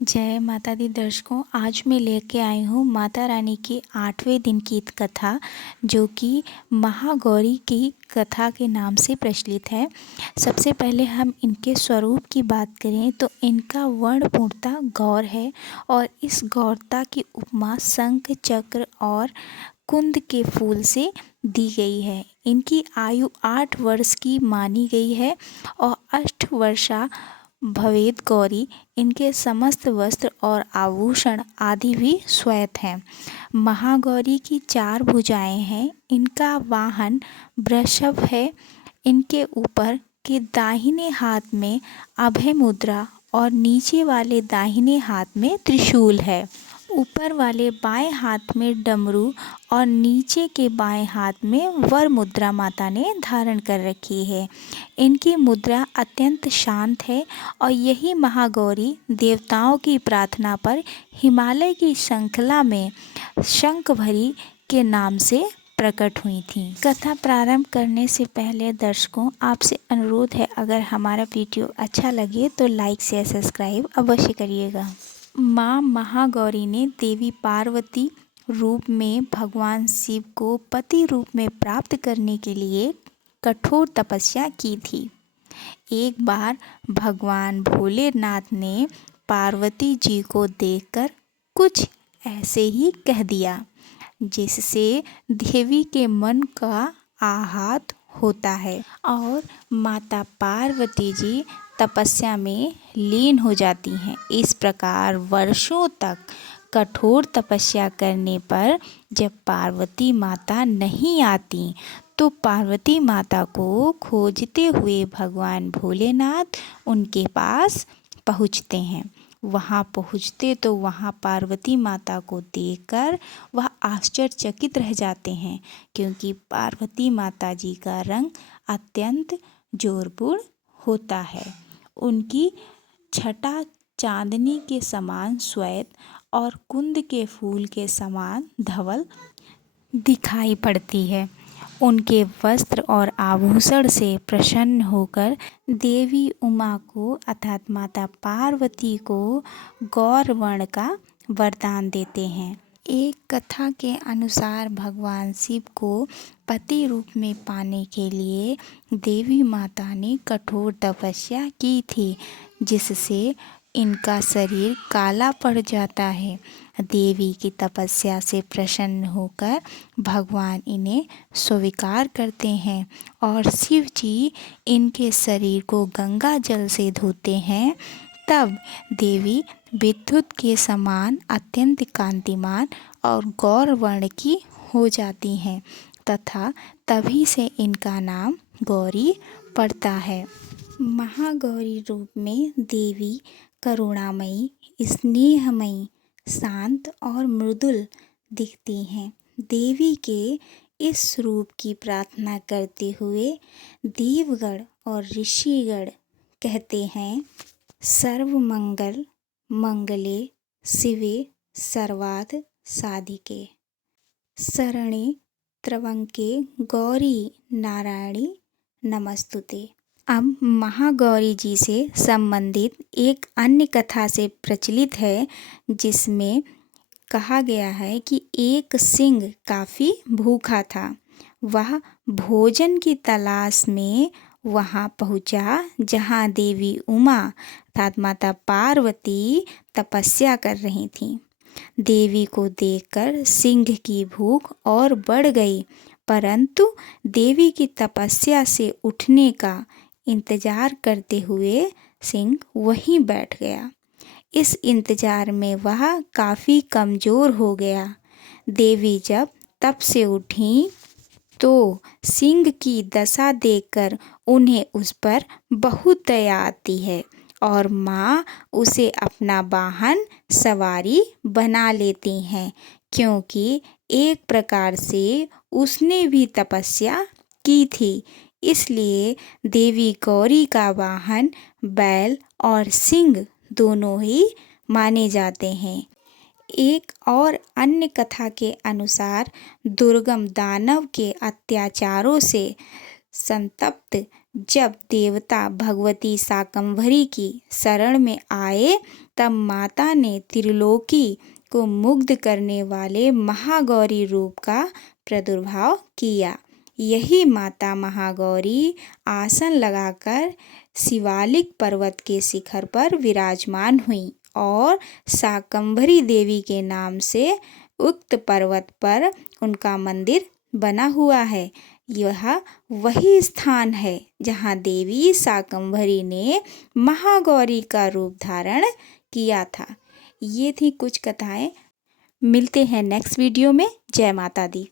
जय माता दी दर्शकों, आज मैं लेके आई हूँ माता रानी के 8वें दिन की कथा, जो कि महागौरी की कथा के नाम से प्रचलित है। सबसे पहले हम इनके स्वरूप की बात करें तो इनका वर्ण पूर्णतः गौर है और इस गौरता की उपमा शंख, चक्र और कुंद के फूल से दी गई है। इनकी आयु 8 वर्ष की मानी गई है और 8 वर्षा भवेद गौरी। इनके समस्त वस्त्र और आभूषण आदि भी श्वेत हैं। महागौरी की 4 भुजाएं हैं। इनका वाहन वृषभ है। इनके ऊपर के दाहिने हाथ में अभय मुद्रा और नीचे वाले दाहिने हाथ में त्रिशूल है। ऊपर वाले बाएं हाथ में डमरू और नीचे के बाएं हाथ में वर मुद्रा माता ने धारण कर रखी है। इनकी मुद्रा अत्यंत शांत है और यही महागौरी देवताओं की प्रार्थना पर हिमालय की श्रृंखला में शंखभरी के नाम से प्रकट हुई थी। कथा प्रारंभ करने से पहले दर्शकों, आपसे अनुरोध है, अगर हमारा वीडियो अच्छा लगे तो लाइक शेयर सब्सक्राइब अवश्य करिएगा। माँ महागौरी ने देवी पार्वती रूप में भगवान शिव को पति रूप में प्राप्त करने के लिए कठोर तपस्या की थी। एक बार भगवान भोलेनाथ ने पार्वती जी को देखकर कुछ ऐसे ही कह दिया, जिससे देवी के मन का आहत होता है और माता पार्वती जी तपस्या में लीन हो जाती हैं। इस प्रकार वर्षों तक कठोर तपस्या करने पर जब पार्वती माता नहीं आती तो पार्वती माता को खोजते हुए भगवान भोलेनाथ उनके पास पहुँचते हैं। वहाँ पहुँचते तो वहाँ पार्वती माता को देखकर वह आश्चर्यचकित रह जाते हैं, क्योंकि पार्वती माता जी का रंग अत्यंत जोरपूर्ण होता है। उनकी छटा चांदनी के समान श्वेत और कुंद के फूल के समान धवल दिखाई पड़ती है। उनके वस्त्र और आभूषण से प्रसन्न होकर देवी उमा को अर्थात माता पार्वती को गौर वर्ण का वरदान देते हैं। एक कथा के अनुसार भगवान शिव को पति रूप में पाने के लिए देवी माता ने कठोर तपस्या की थी, जिससे इनका शरीर काला पड़ जाता है। देवी की तपस्या से प्रसन्न होकर भगवान इन्हें स्वीकार करते हैं और शिव जी इनके शरीर को गंगा जल से धोते हैं। तब देवी विद्युत के समान अत्यंत कांतिमान और गौर वर्ण की हो जाती हैं तथा तभी से इनका नाम गौरी पड़ता है। महागौरी रूप में देवी करुणामयी, स्नेहमयी, शांत और मृदुल दिखती हैं। देवी के इस रूप की प्रार्थना करते हुए देवगण और ऋषिगण कहते हैं, सर्वमंगल मंगले शिवे सर्वार्थ साधिके शरणे त्र्यंबके गौरी नारायणी नमस्तुते। अब महागौरी जी से संबंधित एक अन्य कथा से प्रचलित है, जिसमें कहा गया है कि एक सिंह काफ़ी भूखा था। वह भोजन की तलाश में वहाँ पहुँचा जहाँ देवी उमा अर्थात माता पार्वती तपस्या कर रही थीं। देवी को देखकर सिंह की भूख और बढ़ गई, परंतु देवी की तपस्या से उठने का इंतजार करते हुए सिंह वहीं बैठ गया। इस इंतजार में वह काफ़ी कमज़ोर हो गया। देवी जब तप से उठीं तो सिंह की दशा देखकर उन्हें उस पर बहुत दया आती है और माँ उसे अपना वाहन सवारी बना लेती हैं, क्योंकि एक प्रकार से उसने भी तपस्या की थी। इसलिए देवी गौरी का वाहन बैल और सिंह दोनों ही माने जाते हैं। एक और अन्य कथा के अनुसार दुर्गम दानव के अत्याचारों से संतप्त जब देवता भगवती शाकंभरी की शरण में आए तब माता ने त्रिलोकी को मुग्ध करने वाले महागौरी रूप का प्रादुर्भाव किया। यही माता महागौरी आसन लगाकर शिवालिक पर्वत के शिखर पर विराजमान हुई और शाकंभरी देवी के नाम से उक्त पर्वत पर उनका मंदिर बना हुआ है। यह वही स्थान है जहाँ देवी शाकंभरी ने महागौरी का रूप धारण किया था। ये थी कुछ कथाएं। मिलते हैं नेक्स्ट वीडियो में। जय माता दी।